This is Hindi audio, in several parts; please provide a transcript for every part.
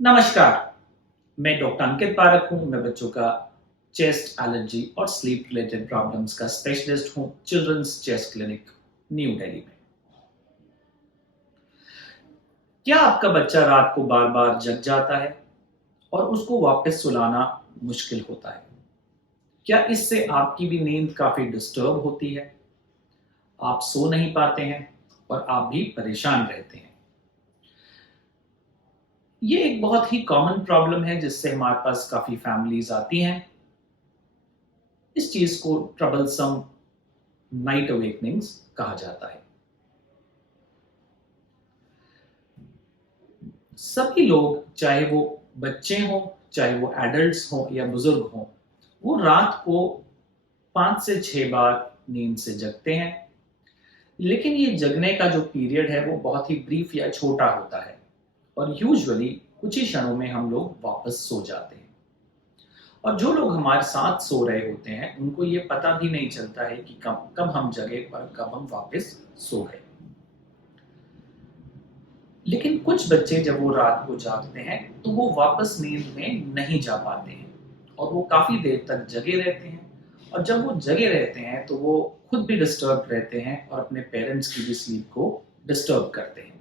नमस्कार, मैं डॉक्टर अंकित पारक हूँ। मैं बच्चों का चेस्ट एलर्जी और स्लीप रिलेटेड प्रॉब्लम्स का स्पेशलिस्ट हूँ children's chest clinic, New Delhi में। क्या आपका बच्चा रात को बार-बार जग जाता है और उसको वापस सुलाना मुश्किल होता है? क्या इससे आपकी भी नींद काफ़ी डिस्टर्ब होती है? आप सो नहीं पाते हैं और आप भी परेशान रहते हैं? ये एक बहुत ही कॉमन प्रॉब्लम है जिससे हमारे पास काफ़ी फैमिलीज़ आती हैं। इस चीज़ को ट्रबलसम नाइट अवेकनिंग्स कहा जाता है। सभी लोग, चाहे वो बच्चे हों, चाहे वो एडल्ट्स हों या बुजुर्ग हों, वो रात को 5 से 6 बार नींद से जगते हैं। लेकिन ये जगने का जो पीरियड है वो बहुत ही ब्रीफ या छोटा होता है और यूजुअली कुछ ही क्षणों में हम लोग वापस सो जाते हैं। और जो लोग हमारे साथ सो रहे होते हैं उनको ये पता भी नहीं चलता है कि कब कब हम जगे और कब हम वापस सो गए। लेकिन कुछ बच्चे जब वो रात को जागते हैं तो वो वापस नींद में नहीं जा पाते हैं और वो काफ़ी देर तक जगे रहते हैं। और जब वो जगे रहते हैं तो वो खुद भी डिस्टर्ब रहते हैं और अपने पेरेंट्स की भी स्लीप को डिस्टर्ब करते हैं।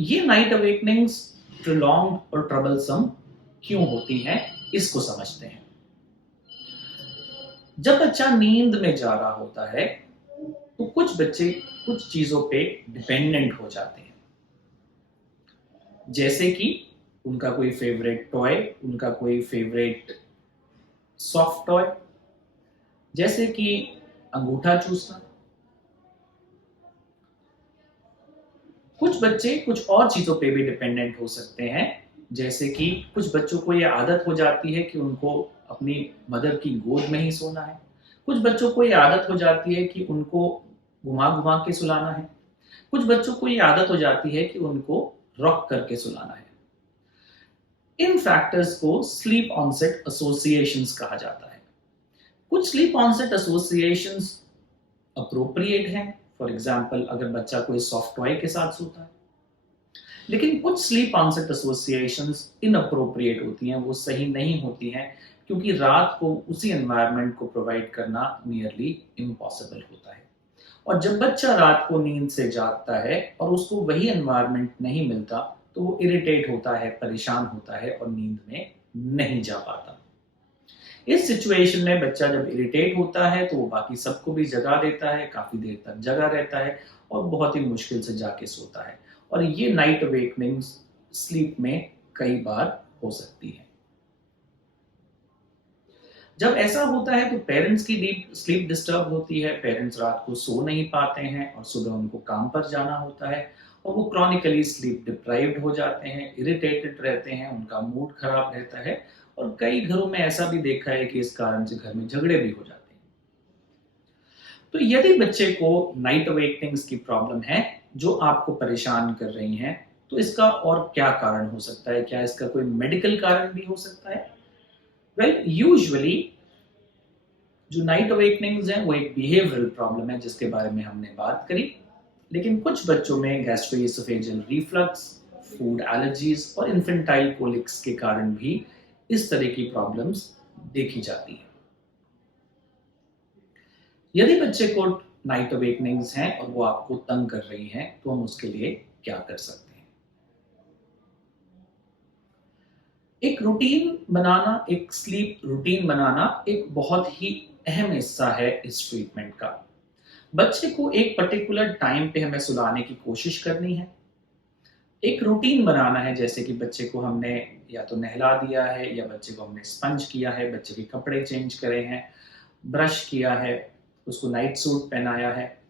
ये नाइट अवेकनिंग्स प्रोलॉन्ग्ड और ट्रबलसम क्यों होती हैं, इसको समझते हैं। जब बच्चा नींद में जा रहा होता है तो कुछ बच्चे कुछ चीज़ों पे डिपेंडेंट हो जाते हैं, जैसे कि उनका कोई फेवरेट टॉय, उनका कोई फेवरेट सॉफ्ट टॉय, जैसे कि अंगूठा चूसना। कुछ बच्चे कुछ और चीज़ों पे भी डिपेंडेंट हो सकते हैं, जैसे कि कुछ बच्चों को ये आदत हो जाती है कि उनको अपनी मदर की गोद में ही सोना है। कुछ बच्चों को ये आदत हो जाती है कि उनको घुमा-घुमा के सुलाना है। कुछ बच्चों को ये आदत हो जाती है कि उनको रॉक करके सुलाना है। इन फैक्टर्स को स्लीप ऑनसेट एसोसिएशंस कहा जाता है। कुछ स्लीप ऑनसेट एसोसिएशंस अप्रोप्रिएट हैं, फॉर एग्जांपल अगर बच्चा कोई सॉफ्ट टॉय के साथ सोता है। लेकिन कुछ स्लीप ऑनसेट एसोसिएशंस इनअप्रोप्रिएट होती हैं, वो सही नहीं होती हैं, क्योंकि रात को उसी एनवायरनमेंट को प्रोवाइड करना नियरली इम्पॉसिबल होता है। और जब बच्चा रात को नींद से जागता है और उसको वही एनवायरनमेंट नहीं मिलता तो वो इरिटेट होता है, परेशान होता है और नींद में नहीं जा पाता। इस सिचुएशन में बच्चा जब इरिटेट होता है तो वो बाकी सबको भी जगा देता है, काफ़ी देर तक जगा रहता है और बहुत ही मुश्किल से जाके सोता है। और ये नाइट अवेकनिंग्स स्लीप में कई बार हो सकती है। जब ऐसा होता है तो पेरेंट्स की डीप स्लीप डिस्टर्ब होती है, पेरेंट्स रात को सो नहीं पाते हैं और सुबह उनको काम पर जाना होता है और वो क्रॉनिकली स्लीप डिप्राइव्ड हो जाते हैं, इरिटेटेड रहते हैं, उनका मूड खराब रहता है और कई घरों में ऐसा भी देखा है कि इस कारण से घर में झगड़े भी हो जाते हैं। तो यदि बच्चे को नाइट अवेकनिंग्स की प्रॉब्लम है जो आपको परेशान कर रही हैं, तो इसका और क्या कारण हो सकता है? क्या इसका कोई मेडिकल कारण भी हो सकता है? वेल, यूजुअली जो नाइट अवेकनिंग्स हैं वो एक बिहेवियरल प्रॉब्लम है जिसके बारे में हमने बात करी। लेकिन कुछ बच्चों में गैस्ट्रोएसोफेजियल रिफ्लक्स, फूड एलर्जीज और इन्फेंटाइल कोलिक्स के कारण भी इस तरह की प्रॉब्लम्स देखी जाती हैं। यदि बच्चे को नाइट अवेकनिंग्स हैं और वो आपको तंग कर रही हैं तो हम उसके लिए क्या कर सकते हैं? एक रूटीन बनाना, एक स्लीप रूटीन बनाना एक बहुत ही अहम हिस्सा है इस ट्रीटमेंट का। बच्चे को एक पर्टिकुलर टाइम पे हमें सुलाने की कोशिश करनी है। एक रूटीन बनाना है, जैसे कि बच्चे को हमने या तो नहला दिया है या बच्चे को हमने स्पंज किया है, बच्चे के कपड़े चेंज करे हैं, ब्रश किया है, उसको नाइट सूट पहनाया है।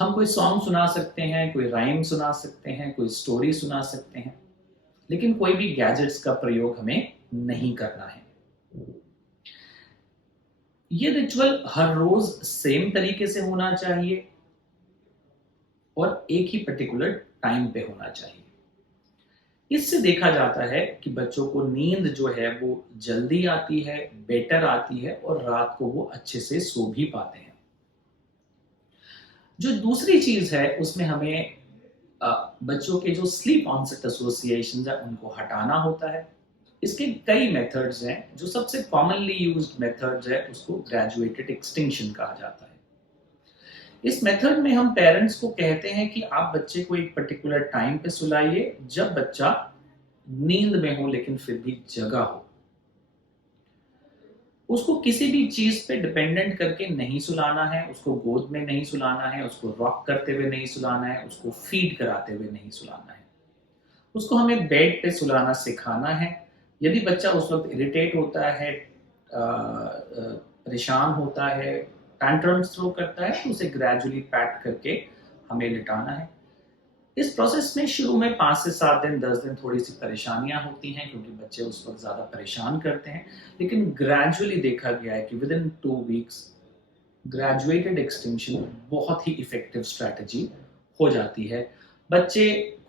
हम कोई सॉन्ग सुना सकते हैं, कोई राइम सुना सकते हैं, कोई स्टोरी सुना सकते हैं, लेकिन कोई भी गैजेट्स का प्रयोग हमें नहीं करना है। ये रिचुअल हर रोज सेम तरीके से होना चाहिए और एक ही पर्टिकुलर टाइम पे होना चाहिए। इससे देखा जाता है कि बच्चों को नींद जो है वो जल्दी आती है, बेटर आती है और रात को वो अच्छे से सो भी पाते हैं। जो दूसरी चीज है उसमें हमें बच्चों के जो स्लीप ऑनसेट एसोसिएशंस है उनको हटाना होता है। इसके कई मेथड्स हैं। जो सबसे कॉमनली यूज्ड मेथड्स है उसको ग्रेजुएटेड एक्सटिंक्शन कहा जाता है। इस मेथड में हम पेरेंट्स को कहते हैं कि आप बच्चे को एक पर्टिकुलर टाइम पे सुलाइए जब बच्चा नींद में हो लेकिन फिर भी जगा हो। उसको किसी भी चीज पे डिपेंडेंट करके नहीं सुलाना है, उसको गोद में नहीं सुलाना है, उसको रॉक करते हुए नहीं सुलाना है, उसको फीड कराते हुए नहीं सुलाना है। उसको हमें बेड पे सुलाना सिखाना है। यदि बच्चा उस वक्त इरिटेट होता है, परेशान होता है, टैंट्रम्स थ्रो करता है, तो उसे ग्रेजुअली पैट करके हमें लिटाना है। इस प्रोसेस में शुरू में 5 से 7 दिन 10 दिन थोड़ी सी परेशानियां होती हैं क्योंकि बच्चे उस वक्त ज़्यादा परेशान करते हैं, लेकिन ग्रेजुअली देखा गया है कि with in 2 weeks graduated extinction बहुत ही इफेक्टिव स्ट्रैटेजी हो जाती है। बच्चे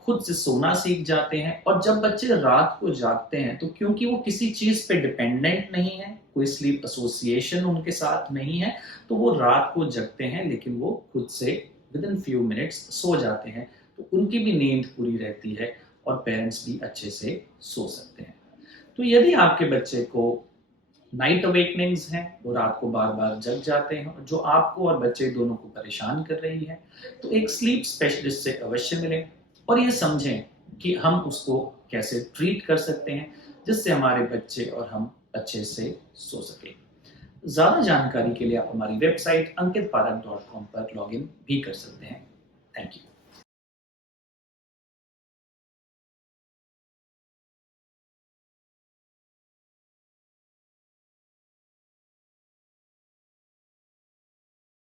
खुद से सोना सीख जाते हैं और जब बच्चे रात को जागते हैं तो क्योंकि वो किसी चीज़ पे डिपेंडेंट नहीं है, कोई स्लीप एसोसिएशन उनके साथ नहीं है, तो वो रात को जगते हैं लेकिन वो खुद से with in few minutes so जाते हैं। तो उनकी भी नींद पूरी रहती है और पेरेंट्स भी अच्छे से सो सकते हैं। तो यदि आपके बच्चे को नाइट अवेकनिंग्स हैं, वो रात को बार बार जग जाते हैं जो आपको और बच्चे दोनों को परेशान कर रही है, तो एक स्लीप स्पेशलिस्ट से अवश्य मिलें और ये समझें कि हम उसको कैसे ट्रीट कर सकते हैं जिससे हमारे बच्चे और हम अच्छे से सो सकें। ज़्यादा जानकारी के लिए आप हमारी वेबसाइट ankitparak.com पर लॉगिन भी कर सकते हैं।